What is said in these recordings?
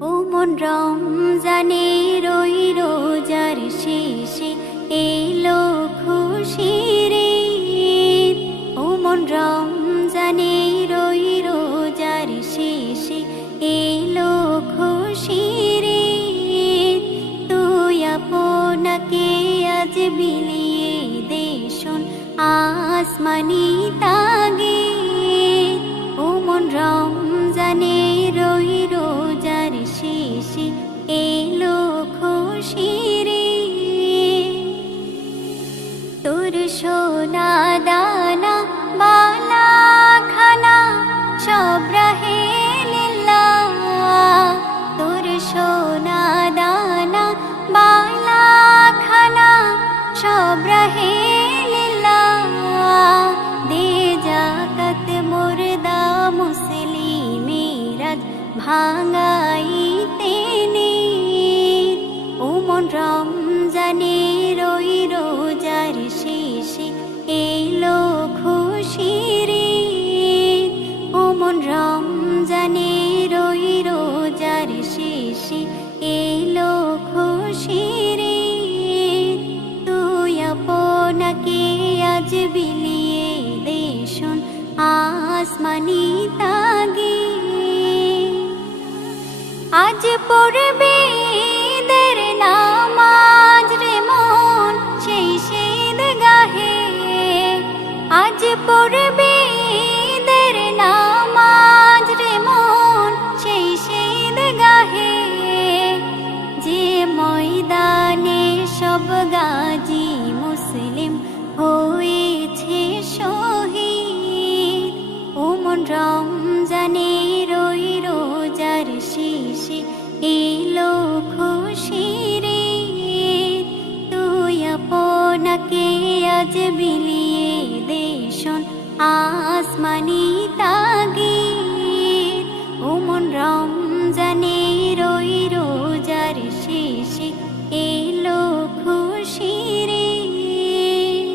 ও মন রমজানের ওই রোজার শেষে এলো খুশির ঈদ। ও মন রমজানের ওই রোজার শেষে এলো খুশির ঈদ। তুই আপনাকে আজ বিলিয়ে দে শোন আসমানি তাগিদ। ও মন রমজানের ওই রোজার শেষে এলো খুশির ঈদ। তোর সোনা দানা বালা খানা সব রাহে লিল্লাহ। তোর সোনা দানা বালা খানা সব রাহে লিল্লাহ। দে জাকাত মুর্দা মুসলিমের ভাঙাইতে নিত। ও মন রমজানের ওই রোজার শেষে এলো খুশির ঈদ। ও মন রমজানের ওই রোজার শেষে এলো খুশির ঈদ। তুই আপনাকে আজ বিলিয়ে দে শোন আসমানি তাগিদ। আজ পড়বে ঈদের নামাজ রে মন সেই ঈদগাহে। আজ পড়বে ঈদের নামাজ রে মন সেই ঈদগাহে। যে ময়দানে সব গাজী মুসলিম হয়েছে শহীদ। ও মন রমজানের ওই রোজার শেষে এলো খুশির ঈদ। তুই আপনাকে আজ বিলিয়ে দে শোন আসমানি তাগিদ। ও মন রমজানের ওই রোজার শেষে এলো খুশির ঈদ।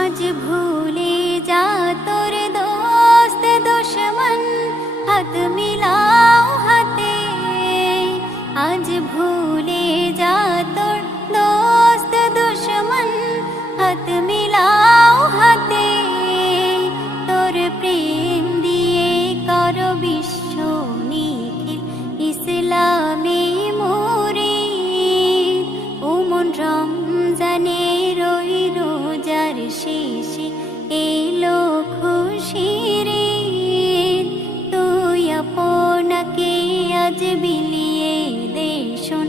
আজ ভুলে যা তোর দোস্ত দুশমন হাত মিলাও হাতে। আজ ভুলে যা তোর দোস্ত দুশমন হাত মিলাও হাতে। তোর প্রেম দিয়ে কর বিশ্ব নিখিল ইসলামে মুরিদ। ও মন রমজানের ওই রোজার শেষে এলো খুশির ঈদ। তুই আপনাকে আজ বিলিয়ে দে শোন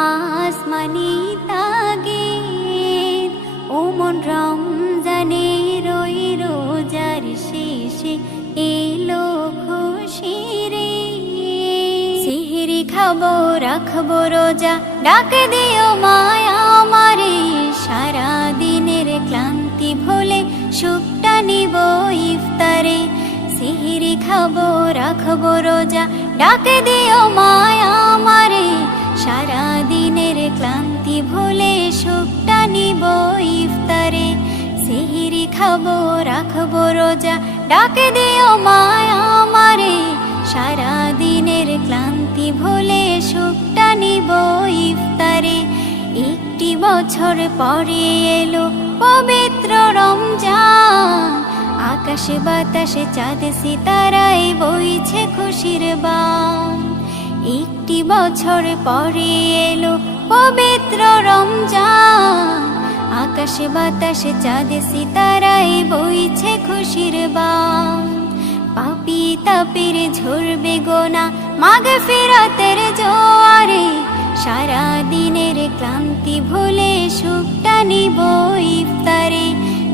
আসমানি তাগিদ। ও মন রমজানের ওই রোজার শেষে এলো খুশির ঈদ। সিহরি খাবো রাখবো রোজা ডাক দিও মায়া আমারে। সারা দিনের ক্লান্তি ভুলে সুখটা নিব ইফতারে। সিহরি খাবো রাখবো রোজা ডাক দিও মায়া আমারে। সারা দিনের ক্লান্তি ভুলে সুখটা নিব ইফতারে। সিহরি খাবো রাখবো রোজা ডাক দিও মায়া আমারে। সারা দিনের ক্লান্তি ভুলে সুখটা নিব ইফতারে। একটি বছর পরে এলো পবিত্র রমজান। আকাশে বাতাসে চাঁদ সিতারায় বইছে খুশির বান। একটি বছর পরে এলো পবিত্র রমজান। আকাশে বাতাসে চাঁদ সিতারায় বইছে খুশির বান। পাপী তাপের ঝরবে গোনা মাগফিরাতের জোয়ারে। সারা দিনের ক্লান্তি ভুলে সুখটা নিব ইফতারে।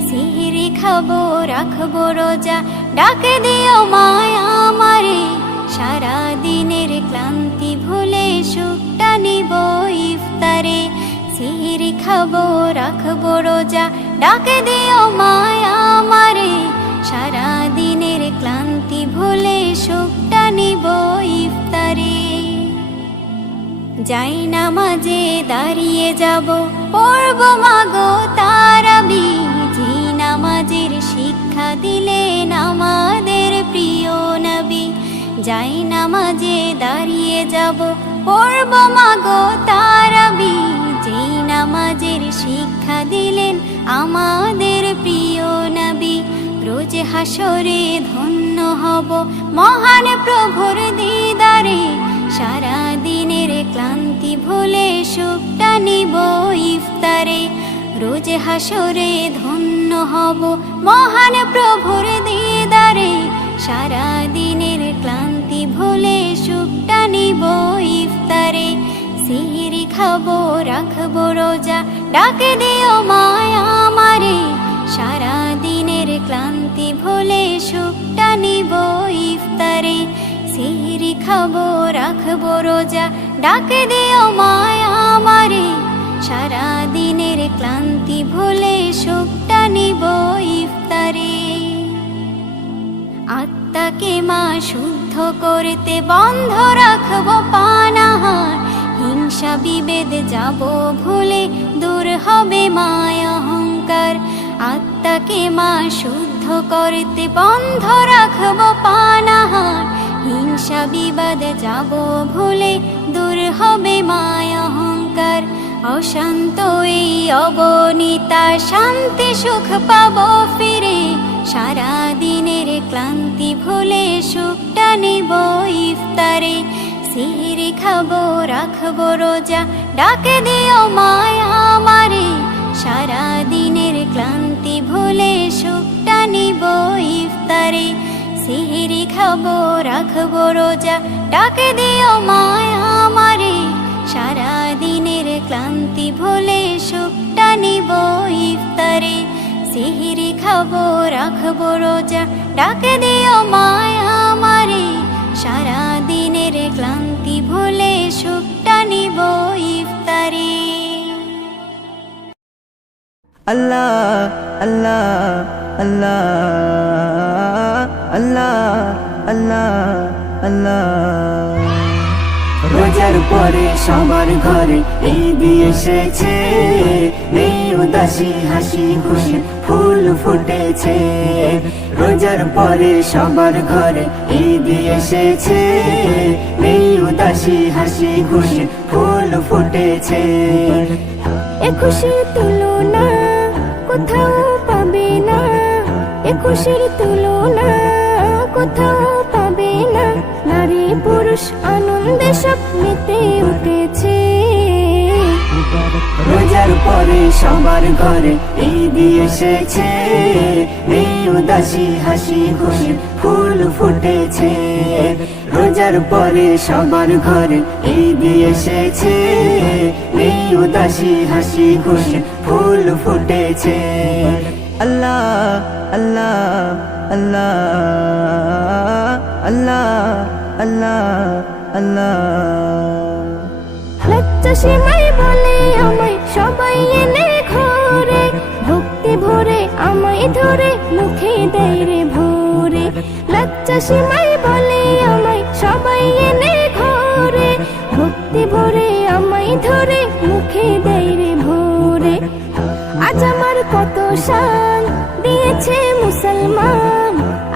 সিহরি খাবো রাখবো রোজা ডাক দিও মায়া আমারে। সারা দিনের ক্লান্তি ভুলে সুখটা নিব ইফতারে। সিহরি খাবো রাখবো রোজা ডাক দিও মায়া আমারে। সারা দিনের ক্লান্তি ভুলে সুখটা নিব ইফতারে। যাই নামাজে দাঁড়িয়ে যাব পড়ব মাগো তারাবি। যে নামাজের শিক্ষা দিলেন আমাদের প্রিয় নবী। যাই নামাজে দাঁড়িয়ে যাব পড়ব মাগো তারাবি যেই নামাজের শিক্ষা দিলেন আমাদের প্রিয় নবী রোজ হাসরে ধন্য হব মহান প্রভুর দিদারে সারা দিনের ক্লান্তি ভুলে সুখটা নিব ইফতারে রোজ হাসরে ধন্য হব মহান প্রভুর দিদারে সারা দিনের ক্লান্তি ভুলে সুখটা নিব ইফতারে সিহরি খাবো রাখবো রোজা ডাকে দিও মায়া আমারে সারা দিনের ক্লান্তি ভুলে সুখটা নিব ইফতারে সিহরি খাবো রাখবো রোজা ডাকে দিও মায়া আমারে সারা দিনের ক্লান্তি ভুলে সুখটা নিব ইফতারে আত্মাকে মা শুদ্ধ করতে বন্ধ রাখবো পানাহার হিংসা বিভেদ যাব ভুলে দূর হবে মায় অহংকার আত্মাকে মা শুদ্ধ করতে বন্ধ রাখবো পানাহার হিংসা বিবাদ যাব ভুলে দূর হবে মায় অহংকার অশান্ত এই অবনীতা শান্তি সুখ পাবো ফিরে সারা দিনের ক্লান্তি ভুলে সুখটা নিব ইফতারে সিহরি খাবো রাখবো রোজা ডাকে দিও মায়া আমারে সারা দিনের ক্লান্তি ভুলে সুখটা নিব ইফতারে সিহরি খাবো রাখবো রোজা ডাকে দিও মায়া আমারে সারা দিনের ক্লান্তি ভুলে সুখটা নিব ইফতারে সিহরি খাবো রাখবো রোজা ডাকে দিও মায়া আমারে সারা দিনের ক্লান্তি ভুলে সুখটা নিব ইফতারে আল্লাহ আল্লাহ আল্লাহ আল্লাহ আল্লাহ আল্লাহ রোজার পরে সবার ঘরে ঈদ এসেছে নেই উদাসী হাসি খুশি ফুল ফুটেছে রোজার পরে সবার ঘরে ঈদ এসেছে নেই উদাসী হাসি খুশি ফুল ফুটেছে এ খুশির তুলনা কোথাও পাবে না এ খুশির তুলনা কোথাও পাবে না নারী পুরুষ আনন্দে সব মেতে উঠেছে রোজার পরে সবার ঘরে ঈদ এসেছে এই উদাসী হাসি খুশি ফুল ফুটেছে রোজার পরে সবার ঘরে ঈদ এসেছে এই উদাসী হাসি খুশি ফুল ফুটেছে আল্লাহ আল্লাহ আল্লাহ আল্লাহ আল্লাহ আল্লাহ লজ্জা সীমাই বলে আমায় সবাই এনে ঘরে ভক্তি ভরে আমায় ধরে মুখে দেয় রে ভোরে লজ্জা সীমাই বলে আমায় সবাই এনে ঘরে ভক্তি ভরে আমায় ধরে মুখে দেয় রে ভোরে আজ আমার কত শান দিয়েছে মুসলমান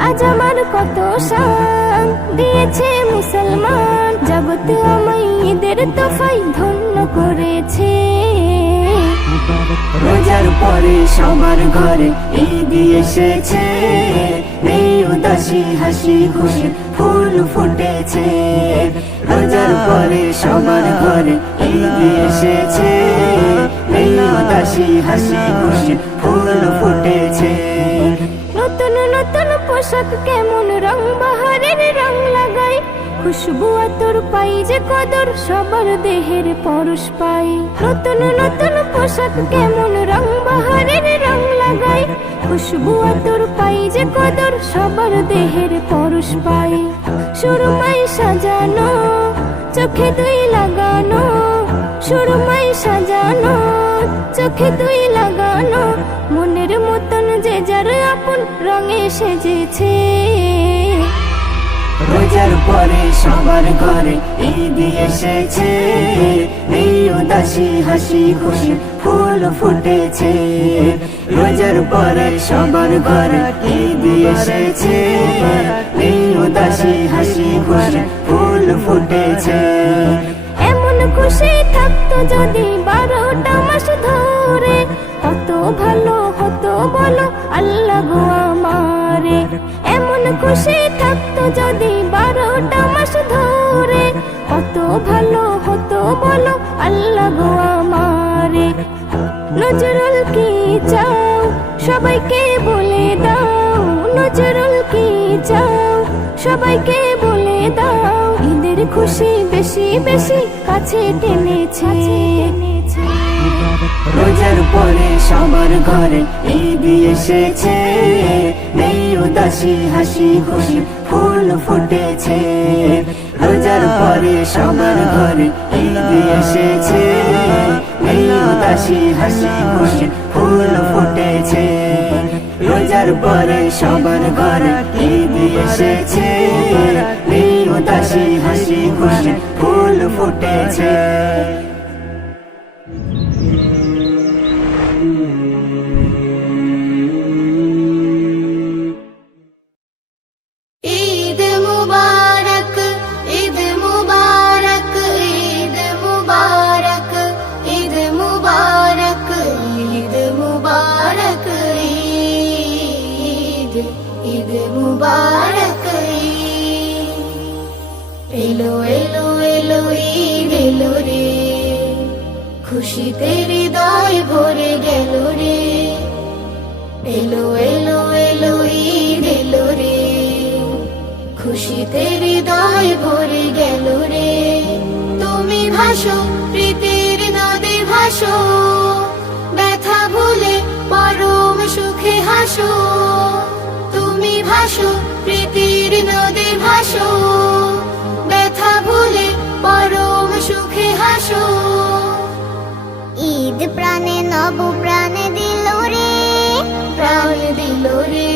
আজ আমার কত শান দিয়েছে মুসলমান জগৎ আমায় ঈদের তোফায় ধন্য করেছে রোজার পরে সবার ঘরে ঈদ এসেছে এই উদাসী হাসি খুশি ফুল ফুটেছে রোজার পরে সবার ঘরে ঈদ এসেছে এই উদাসী হাসি খুশি ফুল ফুটেছে নতুন নতুন পোশাক কেমন রং বাহারের রং লাগাই খুশবু আতর পাই যে কদর সবার দেহের পরশ পাই নতুন নতুন পোশাক কেমন রং বাহারের রং লাগাই খুশবু আতর পাই যে কদর সবার দেহের পরশ পাই সুরমাই সাজানো চোখে দুই লাগানো সুরমাই সাজানো চোখে দুই লাগানো মনের মতন যে যার আপন রঙে সেজেছে রোজার পরে সবার ঘরে ঈদ এসেছে এই উদাসী হাসি খুশি ফুল ফুটেছে রোজার পরে সবার ঘরে ঈদ এসেছে এই উদাসী হাসি খুশি ফুল ফুটেছে। এমন খুশি থাকতো যদি 12টা মাস ধরে, কত ভালো হতো বলো আল্লাহ গো আমারে। এমন খুশি থাকতো যদি 12টা মাস ধরে, কত ভালো হতো বলো আল্লাহ গো আমারে। নজরুল কি চাও সবাইকে বলে দাও, নজরুল কি চাও সবাইকে বলে দাও, ঈদের খুশি বেশি বেশি কাছে টেনেছে। রোজার পরে সবার ঘরে ঈদ এসেছে, নেই উদাসী হাসি খুশি ফুল ফুটেছে। রোজার পরে সবার ঘরে ঈদ এসেছে, নেই উদাসী হাসি খুশি ফুল ফুটেছে। রোজার পরে সবার ঘরে ঈদ এসেছে, নেই উদাসী হাসি খুশি ফুল ফুটেছে। ঈদ মুবারক, ঈদ মুবারক, ঈদ মুবারক, ঈদ মুবারক, ঈদ মুবারক, ঈদ, ঈদ মুবারক। এলো এলো এলো ঈদ এলো রে, খুশিতে হৃদয় ভরে গেল রে। এলো এলো এলো ঈদ এলো রে, খুশিতে হৃদয় ভরে গেল রে। তুমি ভাসো প্রীতির নদী ভাসো, ব্যথা ভুলে পরম সুখে হাসো। তুমি ভাসো প্রীতির নদী ভাসো, ব্যথা ভুলে পরম সুখে হাসো। ঈদ প্রাণে নব প্রাণে দিল রে, প্রাণ দিল রে।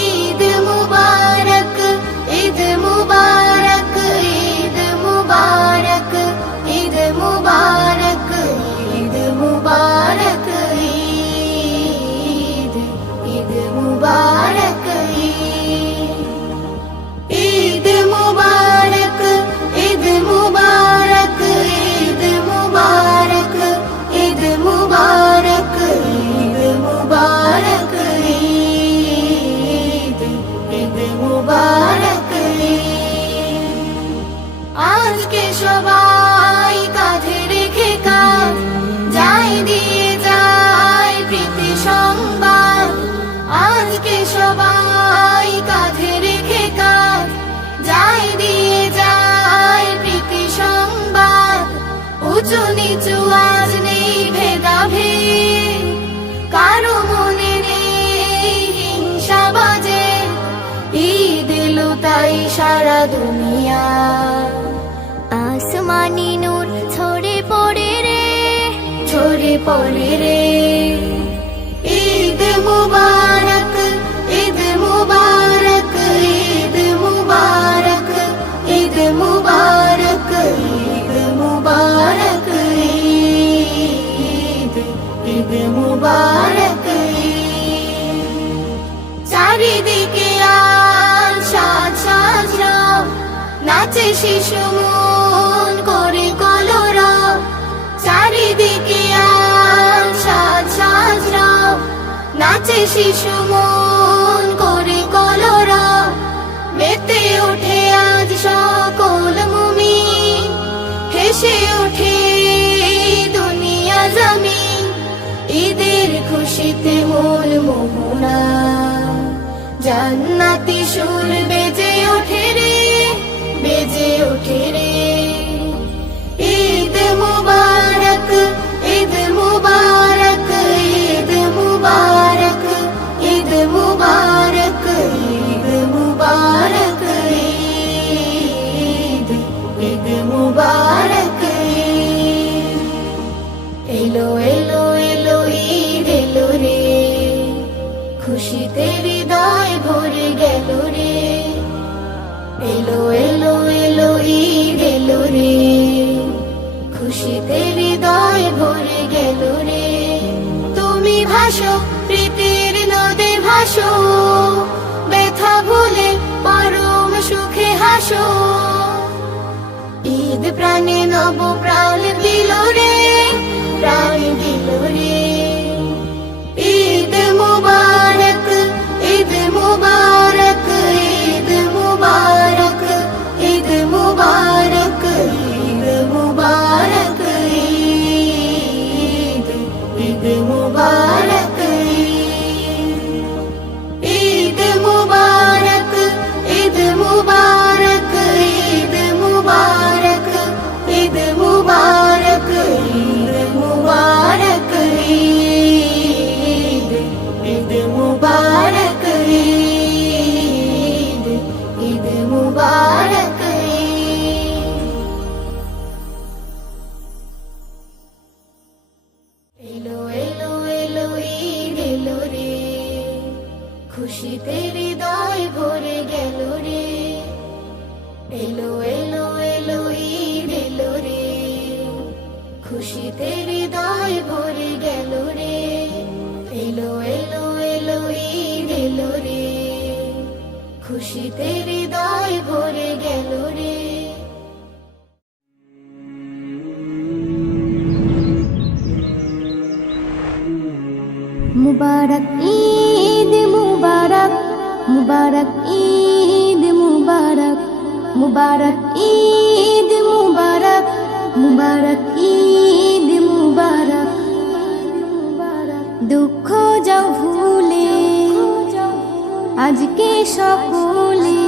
ঈদ মুবারক, ঈদ মুবারক, ঈদ মুবারক, ঈদ মুবারক, ঈদ মুবারক, ঈদ, ঈদ মুবারক। ঈদ মুবারক, ঈদ মুবারক, ঈদ মুবারক, ঈদ মুবারক, ঈদ মুবারক, ঈদ, ঈদ মুবারক। আজকে সবাই কাঁধে রেখে কাঁধ যায় দিয়ে যায় প্রীতি সংবাদ। আজকে সবাই কাঁধে রেখে কাঁধ যায় দিয়ে যায় প্রীতি সংবাদ। উঁচু নিচু আজ নেই ভেদাভেদ, কারো মনে নেই হিংসা বাজে। ঈদ এলো তাই সারা দুনিয়া, আসমানি নূর ছড়ে পড়ে রে, ছড়ে পড়ে রে। ঈদ মুবারক, ঈদ মুবারক, ঈদ মুবারক, ঈদ মুবারক, ঈদ মুবারক, ঈদ, ঈদ মুবারক। চারিদিকে আজ সাজ সাজ রব, নাচে শিশু মন করে কলরব। চারিদিকে আজ সাজ সাজ রব, নাচে শিশু মন করে কলরব। মেতে ওঠে আজ সকল মুমিন, হেসে ওঠে দুনিয়া জমিন। ঈদের খুশিতে মূল মোহনা, জান্নাতি সুর বেজে ওঠে রে, বেজে ওঠে রে। ঈদ মুবারক, ঈদ মুবারক, ঈদ মুবারক, ঈদ মুবারক। প্রাণে নব প্রাণ দিল রে, প্রাণ দিল রে। ঈদ মুবারক, ঈদ মুবারক, ঈদ মুবারক, ঈদ মুবারক, ঈদ মুবারক, ঈদ, ঈদ মুবারক, ঈদ মুবারক, ঈদ মুবারক, ঈদ মুবারক, ঈদ মুবারক, ঈদ মুবারক, ঈদ, ঈদ মুবারক, ঈদ, ঈদ মুবারক, এলো এলো এলো ঈদ এলো রে, খুশিতে হৃদয় ভরে গেল রে। এলো এলো এলো ঈদ এলো রে, খুশিতে হৃদয় ভরে গেল রে। এলো এলো এলো ঈদ এলো রে, খুশিতে হৃদয় ভরে গেল রে। মুবারক ঈদ মুবারক, মুবারক ঈদ মুবারক, মুবারক ঈদ মুবারক, মুবারক ঈদ মুবারক। দুঃখ যাও ভুলে আজকে সকলে,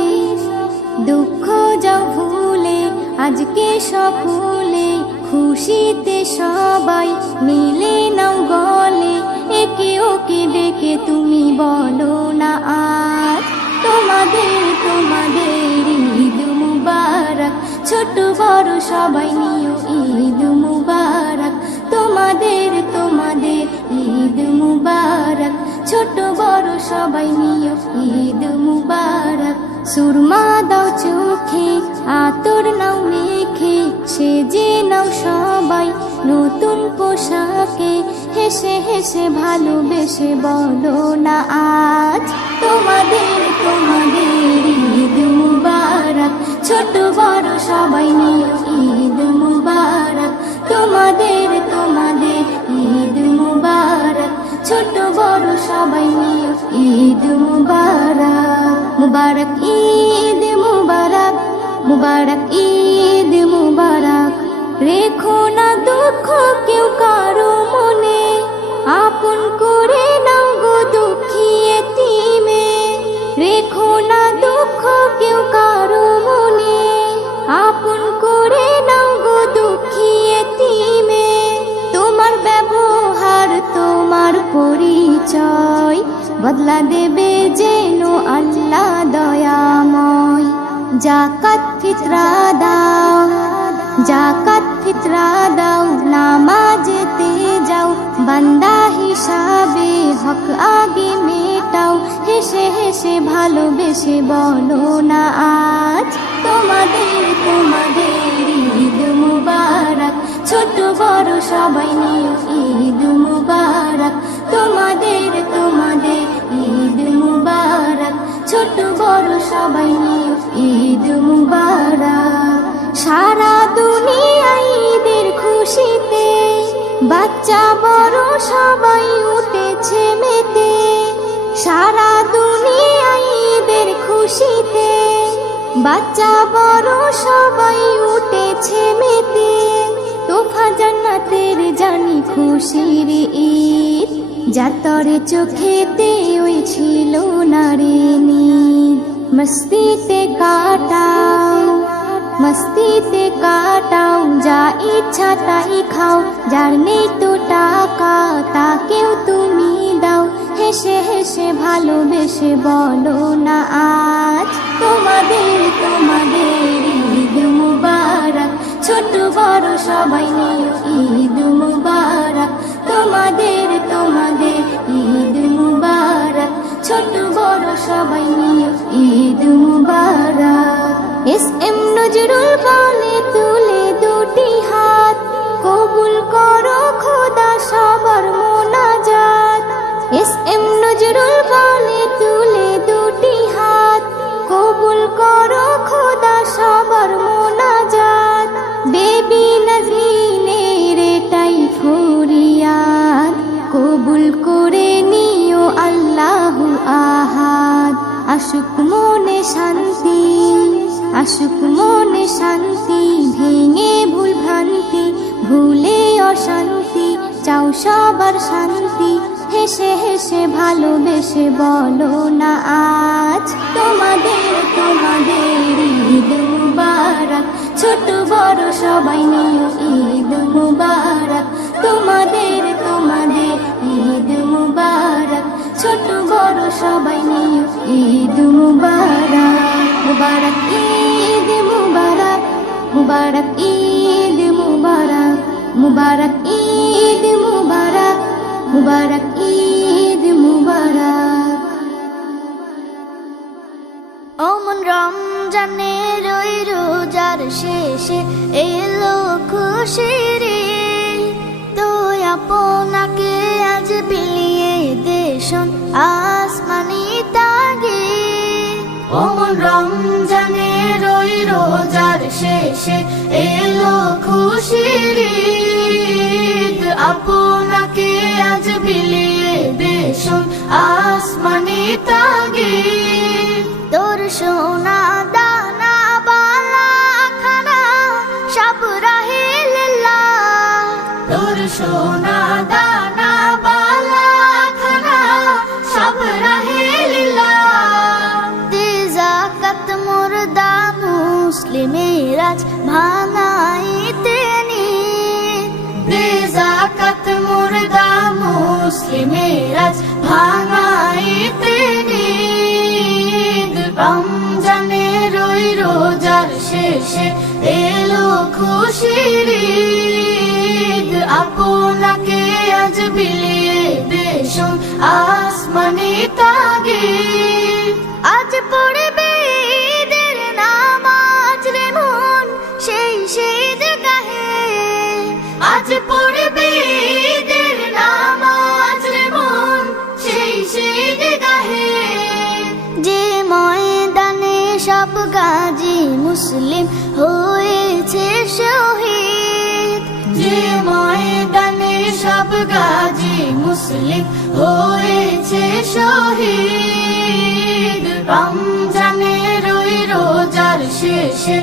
দুঃখ যাও ভুলে আজকে সকলে, খুশিতে সবাই মিলে নাও গলে। একে ওকে ডেকে তুমি বলো না আজ তোমাদের তোমাদের ঈদ মুবারক। ছোট বড় সবাই নিও ঈদ মুবারক, তোমাদের তোমাদের ঈদ মুবারক। ছোট বড় সবাই নিও ঈদ মুবারক। সুরমা দাও চোখে, আতর নাও মেখে, সেজে নাও সবাই নতুন পোশাকে। হেসে হেসে ভালোবেসে বলো না আজ তোমাদের তোমাদের ঈদ মুবারক। ছোট বড় সবাই নিও ঈদ মুবারক, তোমাদের তোমাদের ঈদ মুবারক। ছোট বড় সবাই নিও ঈদ মুবারক। মুবারক ঈদ মুবারক, মুবারক ঈদ মুবারক। রেখো না দুঃখ কেউ কারো মনে, আপন করে নাও গো দুঃখী এতিমে। রেখো না দুঃখ কেউ কারো মনে, আপন করে নাও গো দুঃখী এতিমে। তোমার ব্যবহার তোমার পরিচয় বদলা দেবে যেন আল্লাহ দয়াময়। জাকাত ফিতরা দাও, জাকাত ফিতরা দাও, নামাজেতে যাও, বান্দা হিসাবে হক আগে মেটাও। হেসে হেসে ভালোবেসে বলো না আজ তোমাদের তোমাদের ঈদ মুবারক। ছোট বড় সবাই নিও ঈদ মুবারক, তোমাদের তোমাদের ঈদ মুবারক। ছোট বড় সবাই নিও ঈদ মুবারক। সারা দুনিয়ায় ঈদের খুশিতে, বাচ্চা বড় সবাই উঠেছে মেতে। সারা দুনিয়ায় ঈদের খুশিতে, বাচ্চা বড় সবাই উঠেছে মেতে। তোফা জান্নাতের জানি খুশির ঈদ, যাতরে চোখেতে ওই ছিল না রে নিদ। মস্তিতে কাটাও, মস্তিতে কাটাও, যা ইচ্ছা তাই খাও। যার নেই তো টাকা তাকেও তুমি দাও। হেসে হেসে ভালোবেসে বলো না আজ তোমাদের তোমাদের ঈদ মুবারক। ছোট বড় সবাই নিও ঈদ মুবারক, তোমাদের তোমাদের ঈদ মুবারক। ছোট বড় সবাই নিও ঈদ মুবারক। এস.এম. নজরুল বলে তুলে দুটি হাত, কবুল করো খোদা সবার মোনাজাত। এস.এম. নজরুল বলে তুলে দুটি হাত, কবুল করো খোদা সবার মোনাজাত। আসুক মনে শান্তি, ভেঙে ভুল ভ্রান্তি, ভুলে অশান্তি, চাও সবার শান্তি, হেসে হেসে ভালোবেসে বলো না আজ তোমাদের তোমাদের ঈদ মুবারক, ছোট বড় সবাই নিও ঈদ মুবারক, তোমাদের তোমাদের ঈদ মুবারক, ছোট বড় সবাই নিও ঈদ মুবারক, মুবারক ঈদ মুবারক, মুবারক ঈদ মুবারক, মুবারক ঈদ মুবারক, মুবারক ঈদ মুবারক। অমন রমজানের ওই রোজার শেষে এলো খুশির ঈদ, তো আপনাকে আজ বিলিয়ে দেশন আসমানি তাগিদ। অমন রমজানের ওই রোজার শেষে এলো খুশির ঈদ, আপনাকে আজ বিলিয়ে দেশন আসমানি তাগিদ। তোর সোনা দানা বালা খানা সব রাহিল্লা, তোর সোনা দানা বালা খানা সব রাহিল্লাহ। দে যাকাত মুর্দা মুসলিমের আজ ভাঙাইতে নিদ, দে যাকাত মুর্দা মুসলিমের আজ ভাঙাইতে নিদ। রমজানের ওই রোজার শেষে এলো খুশির ঈদ, আপনাকে আজ বিলিয়ে দেশন আসমানি তাগিদ। আজ পড়বে ঈদের নামাজ রে মন সেই ঈদ গাহে, আজ পড়বে ঈদের নামাজ রে মন সেই ঈদ গাহে। যে ময়দানে সব গাজী মুসলিম হয়েছে শহীদ, যে ময়দানে সব গাজী মুসলিম হয়েছে শহীদ। রমজানের ওই রোজার শেষে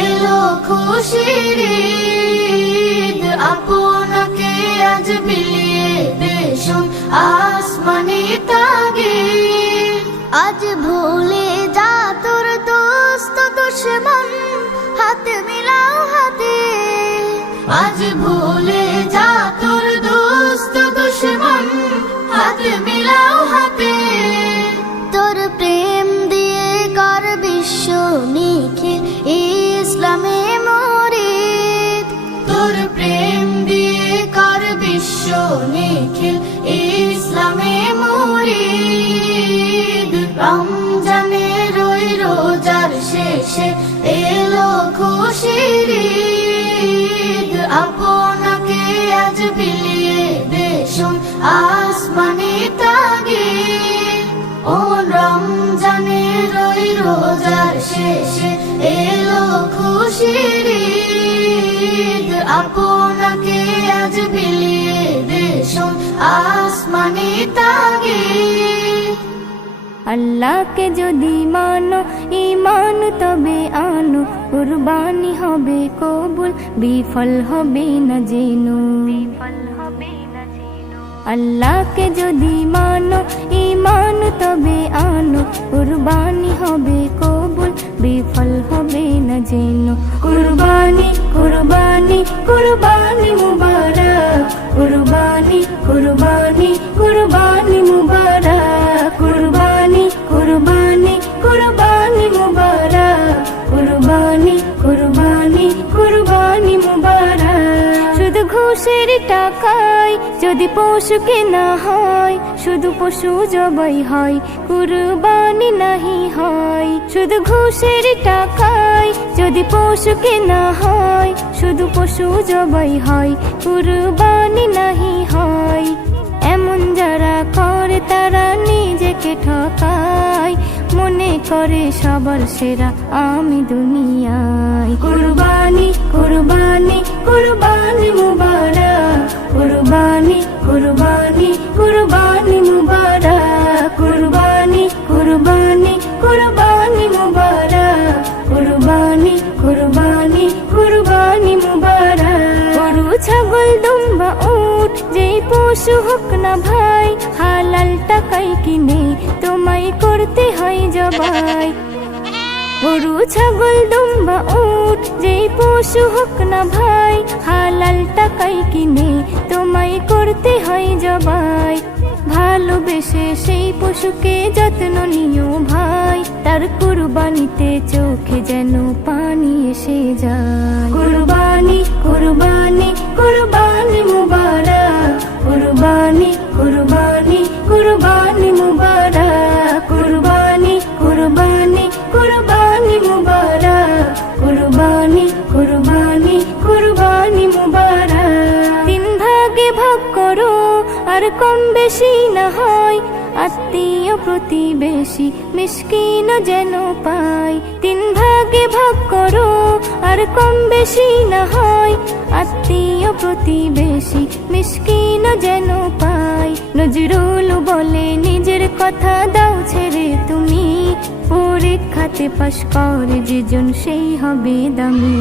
এলো খুশির ঈদ, আপনাকে আজ বিলিয়ে দেশন আসমানি তাগিদ। আজ ভুলে যা তোর দোস্ত দুশ্মন, হাত মিলাও হাতে, আজ ভুলে যা তোর দোস্ত দুশ্মন, হাত মিলাও হাতে। তোর প্রেম দিয়ে কর বিশ্ব নিখিল ইসলামে মরিদ, তোর প্রেম দিয়ে কর বিশ্ব নিখিল ইসলামে মুরিদ। রমজানের ওই রোজার শেষে এলো খুশির ঈদ, আপনাকে আজ বিলিয়ে দেশন আসমানি তাগিদ। ও রমজানের ওই রোজার শেষে এলো খুশির ঈদ, আপনাকে আজ বিলিয়ে দেশন আসমানি তাগিদ। আল্লাহকে যদি মানো ঈমান তবে আনো, কুরবানি হবে কবুল, বিফল হবে না জেনো। আল্লাহকে যদি মানো ঈমান তবে আনো, কুরবানি হবে কবুল, বিফল হবে না জেনো। কুরবানি কুরবানি কুরবানি মুবারক, কুরবানি কুরবানি কুরবানি মুবারক, কুরবানি কুরবানি কুরবানি মুবারক, কুরবানি কুরবানি কুরবানি মুবারক, কুরবানি কুরবানি কুরবানি মুবারক, কুরবানি কুরবানি কুরবানি মুবারক, কুরবানি কুরবানি কুরবানি মুবারক, কুরবানি কুরবানি কুরবানি মুবারক, কুরবানি কুরবানি কুরবানি মুবারক, কুরবানি মুবারক। শুধু ঘুষের টাকায় যদি পশু কেনা হয়, শুধু পশু জবাই হয়, কুরবানি নাহি হয়। শুধু ঘুষের টাকায় যদি পশু কেনা হয়, শুধু পশু জবাই হয়, কুরবানি নাহি হয়। এমন যারা করে তারা নিজেকে ঠকায়, মনে করে সবার সেরা আমি দুনিয়ায়। কুরবানি কুরবানি কুরবানি মুবারক, কুরবানি কুরবানি কুরবানি মুবারক, কুরবানি কুরবানি কুরবানি মুবারক, কুরবানি ছাগল দুম্বা উট যেই পশু হোক না ভাই, হালাল টাকায় কিনে তোমায় করতে হয় জবাই। গরু ছাগল দুম্বা উট যেই পশু হোক না ভাই, হালাল টাকায় কিনে তোমায় করতে হয় জবাই। ভালোবেসে সেই পশুকে যত্ন নিও ভাই, তার কুরবানিতে চোখে যেন পানি এসে যায়। কুরবানি কুরবানি কুরবানি মুবারক, কুরবানি কুরবানি কুরবানি মুবারক, কুরবানি কুরবানি কুরবানি মুবারক, কুরবানি কুরবানি কুরবানি মুবারক। তিন ভাগে ভাগ করো আর কম বেশি না হয়, আত্মীয় প্রতিবেশী মিসকিন যেন পাই। তিন ভাগে ভাগ করো আর কম বেশি না হয়, আত্মীয় প্রতিবেশী মিসকিন যেন পাই। নজরুল বলে নিজের কথা দাও ছেড়ে তুমি, পরীক্ষাতে পাশ করে যেজন সেই হবে দামি।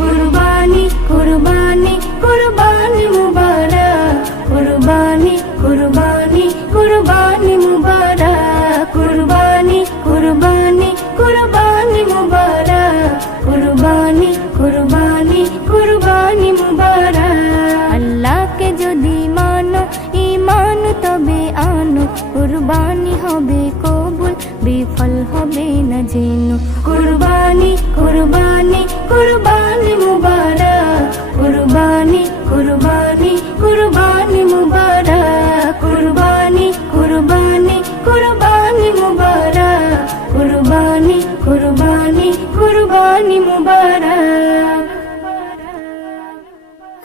কুরবানি কুরবানি কুরবানি মুবারক, কুরবানি কুরবানি কুরবানি মুবারক, কুরবানি কুরবানি কুরবানি মুবারক, কুরবানি কুরবানি কুরবানি মুবারক। আল্লাহকে যদি মানো ঈমান তবে আনো, কুরবানি হবে কবুল বিফল হবে না যেন। কুরবানি কুরবানি কুরবানি মুবারক, কুরবানি কুরবানি কুরবানি মুবারক, কুরবানি কুরবানি কুরবানি মুবারক, কুরবানি কুরবানি কুরবানি মুবারক।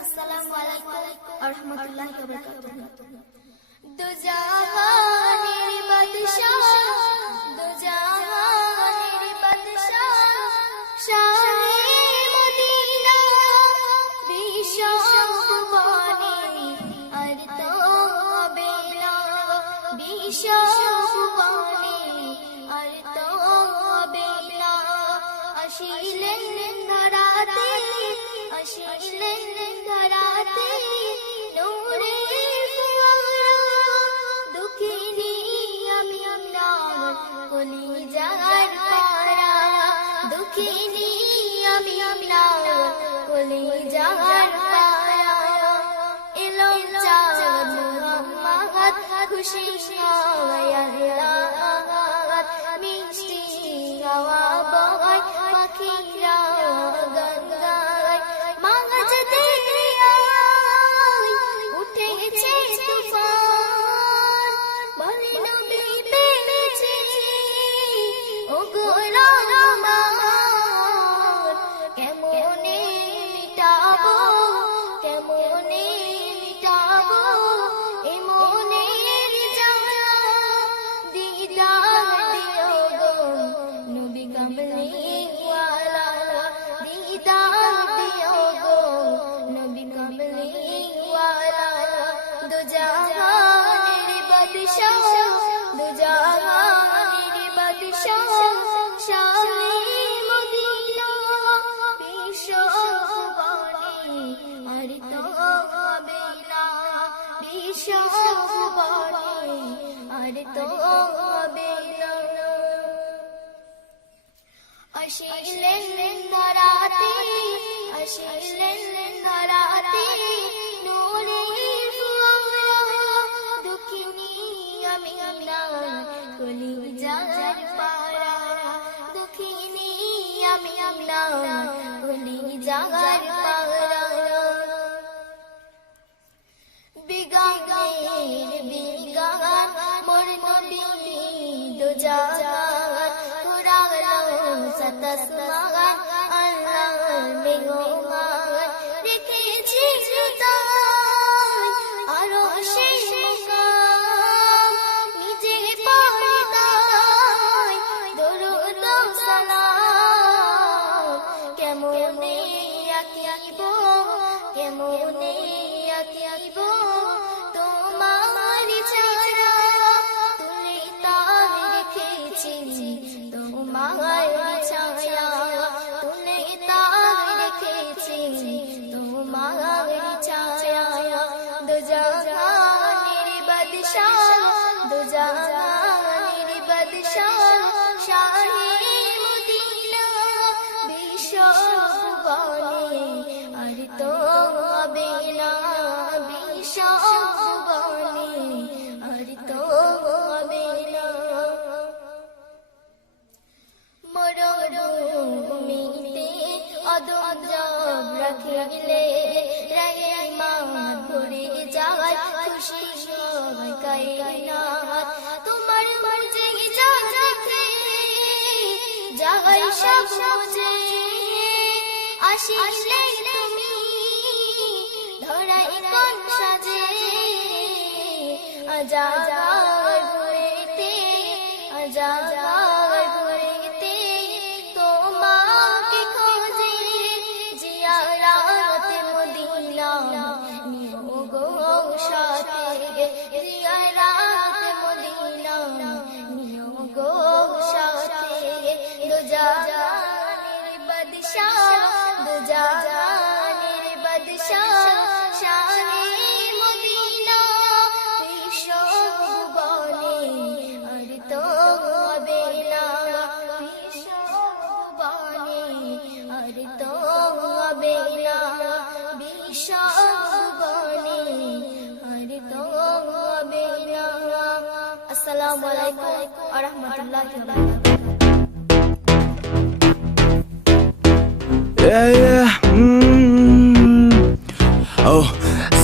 আসসালামু আলাইকুম ওয়া রাহমাতুল্লাহি ওয়া বারাকাতুহু। দো জাহানের বাদশাহ, দো জাহানের বাদশাহ, শাহে মদিনা বিশ্ব কুরবানি আর তো হবে না, বিশ্ব কুরবানি আর তো হবে না। আসিলেন ধরাতে, আসিলেন ধরাতে নূরের ফোয়ারা, দুঃখিনী আমি আপনার কলিজার পারা, দুঃখিনী আমি আপনার কলিজার পারা। এলো চাঁদ মুহাম্মদ খুশি হয় আল্লাহ, মিষ্টি হাওয়া বয় পাখিরা গান গায়। মাঝ দরিয়ায় উঠেছে তুফান, বলে নবী পেয়েছে ওগো রহমান। কেমনে মিটাবো, কেমনে মিটাবো এ মনের জ্বালা, দিদার দিও গো নবী কামলিওয়ালা, দিদার দিও গো নবী কামলিওয়ালা। দো জাহানের বাদশাহ, দো জাহানের বাদশাহ, শাহে মদিনা বিশ্ব কুরবানি আর তো হবে না, বিশ্ব কুরবানি আর তো হবে না। আসিলেন ধরাতে, আসিলেন ধরাতে নূরের ফোয়ারা, দুঃখিনী আমি আপনার কলিজার পারা, দুঃখিনী আমি আপনার কলিজার পারা। বিগানের বিগান মোর নবী দো জাহান, কুরআন সাতাসমান আল্লাহর মেহমান। রেখেছি তাই আরশের মুকাম, নিজে পড়ে তাই দরুদ ও সালাম। কেমনে আঁকিব, কেমনে আঁকিব তোমার ছায়া, তুলে তার রেখেছি তোমার ছায়া, তুলে তার রেখেছি তোমার ছায়া। রাখিলে রহমান ভরে যায় খুশি হয় কায়নাত তোমার মুজে ইজাজত যায় সব মুজে আসিলে তুমি ধরাই কোন সাজে আজাদ ঘুরেতে আজাদ ঘুরেতে তোমাকে খোঁজে জিয়ারাত মদিনা নিও গো সাথে জিয়ারাত মদিনা নিও গো সাথে দো জাহানের বাদশাহ দো জাহানের বাদশাহ শাহে মদিনা বিশ্ব ভুবনে আর তো হবে না বিশ্ব ভুবনে আর তো হবে না বিশ্ব ভুবনে আর তো হবে না আসসালামু আলাইকুম ওয়া রাহমাতুল্লাহি ওয়া বারাকাতুহু Oh,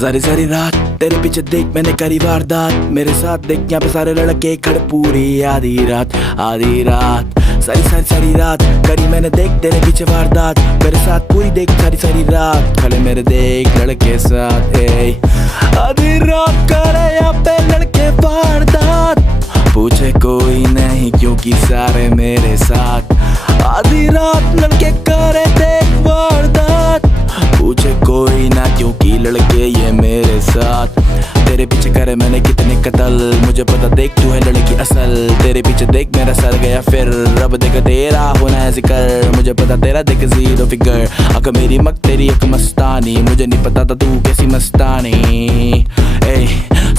सारी सारी रात तेरे पीछे देख मैंने करी वारदात मेरे साथ देख यहाँ पे सारे लड़के खड़े पूरी आधी रात सारी सारी सारी रात करी मैंने देख तेरे पीछे वारदात मेरे साथ पूरी देख सारी सारी रात खड़े मेरे देख लड़के साथ आधी रात करे यहाँ पे लड़के वारदात पूछे कोई नहीं क्योंकि सारे मेरे साथ आधी रात लड़के करे देख वारदात पूछे कोई ना क्योंकि लड़के ये मेरे साथ तेरे पीछे करे मैंने कितने कत्ल मुझे पता देख तू है लड़की असल तेरे पीछे देख मेरा सर गया फिर रब देख तेरा होना है जिक्र मुझे पता तेरा देख जीरो फिगर अक मेरी मक तेरी एक मस्तानी मुझे नहीं पता था तू कैसी मस्तानी ए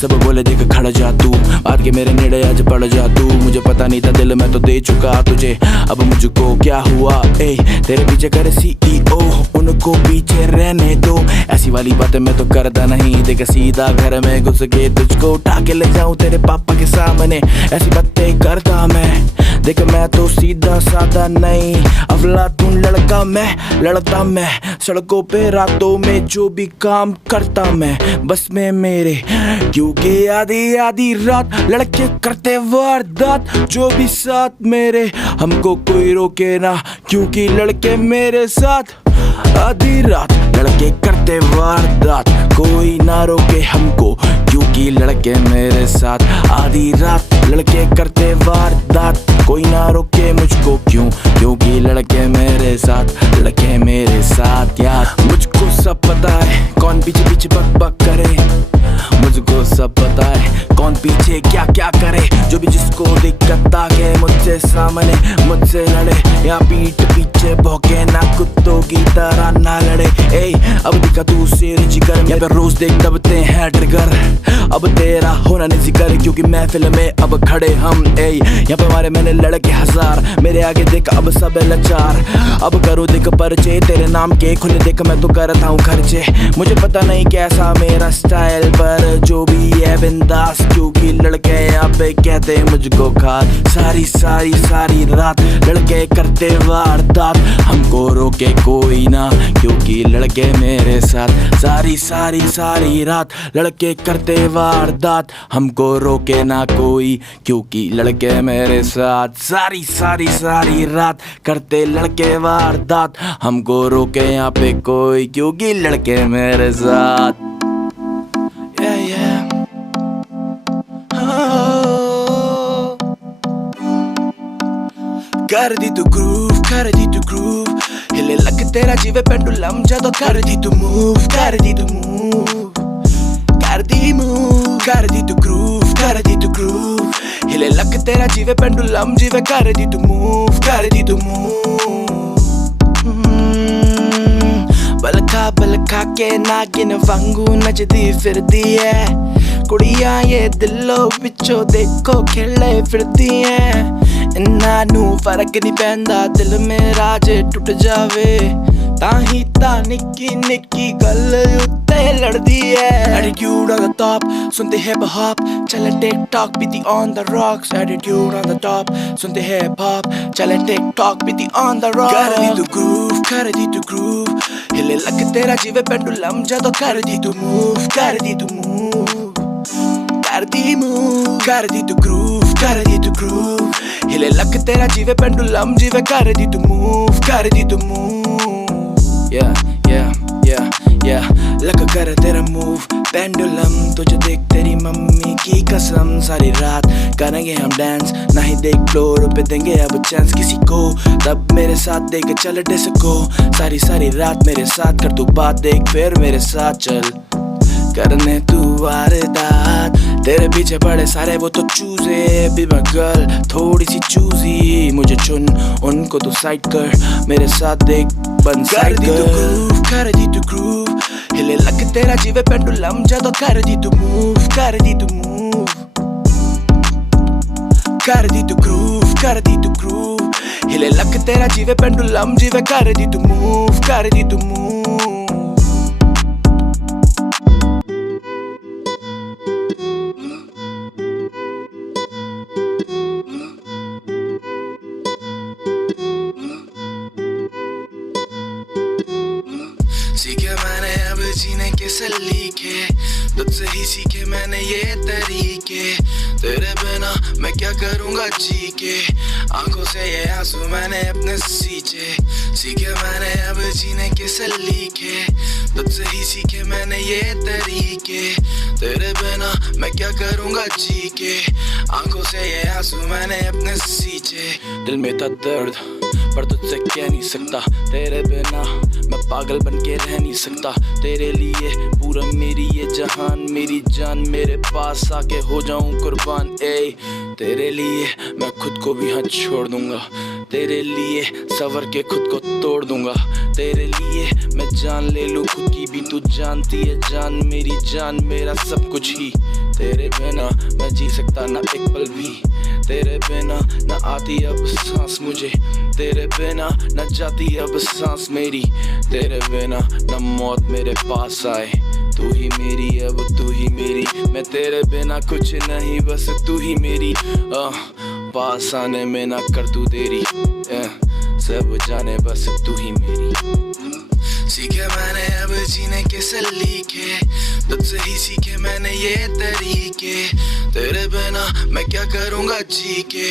सब बोले देख खड़ा जा तू आज के मेरे नेड़े आज पड़ जा तू मुझे पता नहीं था दिल में तो दे चुका तुझे अब मुझको क्या हुआ ए तेरे पीछे करे CEO उनको पीछे रहने दो ऐसी वाली बातें मैं तो करता नहीं देख सीधा घर में घुस के तुझको उठा के ले जाऊं तेरे पापा के सामने ऐसी बातें करता मैं देख मैं तो सीधा साधा नहीं अफलातून लड़का मैं लड़ता मैं सड़कों पे रातों में जो भी काम करता मैं बस में मेरे क्योंकि आधी आधी रात लड़के करते वारदात जो भी साथ मेरे हमको कोई रोके ना क्योंकि लड़के मेरे साथ आधी रात लड़के करते वारदात कोई ना रोके हमको क्योंकि लड़के मेरे साथ आधी रात लड़के करते वारदात कोई ना रोके मुझको क्यों क्योंकि लड़के मेरे साथ यार मुझको सब पता है कौन पीछे पीछे बक बक करे मुझको सब पता है कौन पीछे क्या क्या करे जो भी जिसको दिक्कत आ गए मुझसे सामने मुझसे लड़े या पीठ पीछे भौंके ना कुत्तों की तरह ना लड़े ए अब दिखा तू शेर जिगर यहाँ पे रोज देख दबते हैं ट्रिगर अब तेरा होना नहीं जिक्र क्योंकि महफिल में अब खड़े हम ए यहाँ पे मारे मैंने लड़के हजार मेरे आगे देख अब सब लाचार अब करो देख परचे तेरे नाम के खुले देख मैं तो करता हूँ खर्चे मुझे पता नहीं कैसा मेरा स्टाइल पर जो भी है बिंदास क्योंकि लड़के यहाँ पे कहते मुझको खास सारी सारी सारी रात लड़के करते वारदात हमको रोके कोई ना क्योंकि लड़के मेरे साथ सारी सारी सारी रात लड़के करते वारदात हमको रोके ना कोई क्योंकि लड़के मेरे साथ सारी सारी सारी रात करते लड़के वारदात हमको रोके यहाँ पे कोई क्योंकि लड़के मेरे साथ कर दी तू ग्रूव हिले लग तेरा जीवे पेंडुलम जदों कर दी तू मूव कर दी तू ग्रूव हिले लग तेरा जीवे पेंडुलम जीवे कर दी तू मूव बलखा के नागिन वांगू नचदी फिरदी है कुड़ियां ये दिलों पिछो देखो खिले फिरदी है इन्हां नू फर्क नहीं पैंदा दिल मेरा जे टुट जावे ताही ता निक्की निक्की गल उत्ते लड़दी है एटीट्यूड ऑन द टॉप सुनते हिप हॉप चले टिक टॉक बीती on the rocks attitude on the top सुनते हिप हॉप चले टिक टॉक बीती ऑन द रॉक्स कर दी तू ग्रूव हिले लग तेरा जीवे पेंडुलम जदों कर दी तू मूव कर दी तू ग्रूव हिले लग तेरा जीवे पेंडुलम जीवे कर दी तू मूव yeah लग कर तेरा मूव पेंडुलम तुझे देख तेरी मम्मी की कसम सारी रात करेंगे हम डांस नहीं देख फ्लोर पे देंगे अब चांस किसी को तब मेरे साथ देख चल डिस्को सारी रात मेरे साथ कर तू बात देख फिर मेरे साथ चल करने तू वारदात तेरे पीछे पड़े सारे वो तो चूजे बी माय गर्ल थोड़ी सी चूजी मुझे चुन उनको तू साइड कर मेरे साथ देख बन साइड कर दी तू ग्रूव हिले लग तेरा जीवे पेंडुलम जदों कर दी तू मूव हिले लग तेरा जीवे पेंडुलम जीवे कर दी तू मूव सीखे मैंने अब जीने के सलीके तुझसे ही सीखे मैंने ये तरीके तेरे बिना मैं क्या करूँगा जी के आंखों से ये आंसू मैंने अपने सींचे सीखे मैंने अब जीने के सलीके तुझसे ही सीखे मैंने ये तरीके तेरे बिना मैं क्या करूँगा जी के आंखों से ये आंसू मैंने अपने सींचे दिल में था दर्द पर तुझसे कह नहीं सकता तेरे बिना मैं पागल बन के रह नहीं सकता तेरे लिए पूरा मेरी ये जहान मेरी जान मेरे पास आके हो जाऊं कुर्बान तेरे लिए मैं खुद को भी हाथ छोड़ दूंगा तेरे लिए सवर के खुद को तोड़ दूंगा तेरे लिए मैं जान ले लूं खुद की भी तू जानती है जान मेरा सब कुछ ही तेरे बिना मैं जी सकता ना एक पल भी तेरे बिना न आती अब सांस मुझे तेरे बिना न जाती अब सांस मेरी तेरे बिना न मौत मेरे पास आए तू ही मेरी अब तू ही मेरी मैं तेरे बिना कुछ नहीं बस तू ही मेरी पास आने में ना कर तू देरी सब जाने बस तू ही मेरी सीखे मैंने अब जीने के सलीके तुझसे ही सीखे मैंने ये तरीके तेरे बिना मैं क्या करूँगा जी के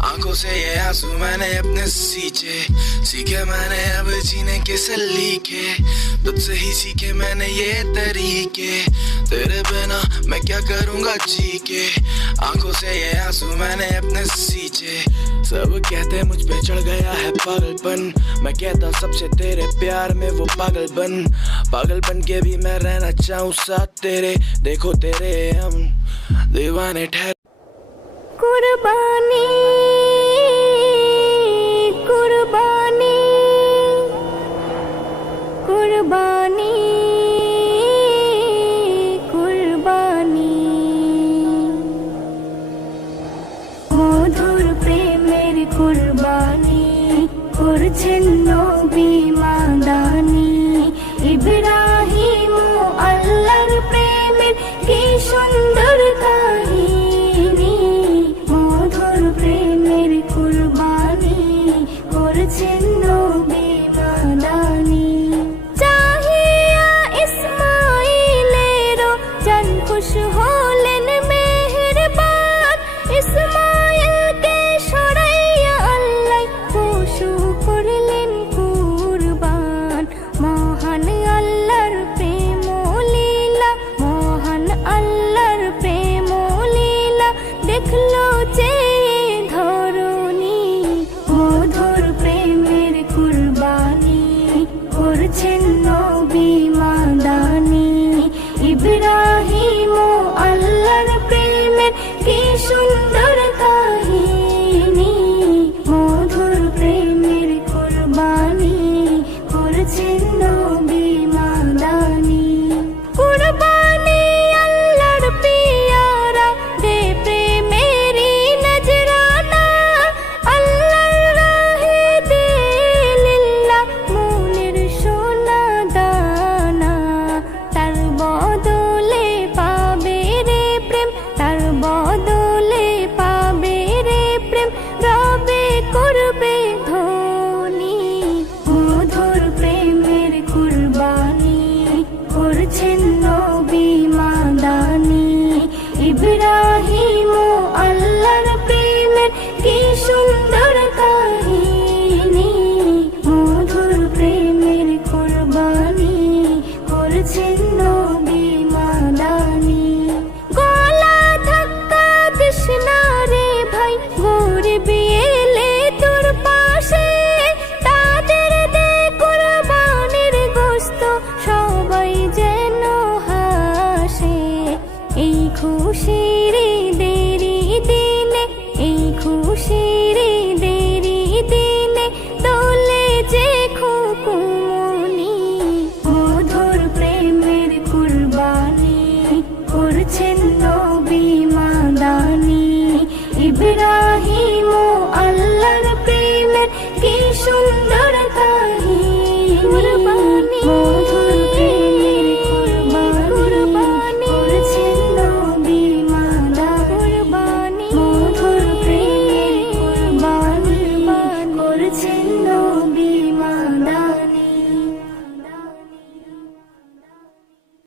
आंखों से ये आंसू मैंने अपने सींचे सीखे मैंने अब जीने के सलीके तुझसे ही सीखे मैंने ये तरीके तेरे बिना मैं क्या करूँगा जी के आंखों से ये आंसू मैंने अपने सींचे सब कहते मुझ पे चढ़ गया है पागलपन मैं कहता सबसे तेरे प्यार में वो पागल बन के भी मैं रहना चाहूँ साथ तेरे देखो तेरे हम दीवाने ठहर कुर्बानी कुर्बानी कुर्बानी कुर्बानी মধুর প্রেমের কুরবানি করছেন নবী মাদানী ইব্রাহিম ও আল্লাহর প্রেমের কি সুন্দর কাহিনী মধুর প্রেম খুশি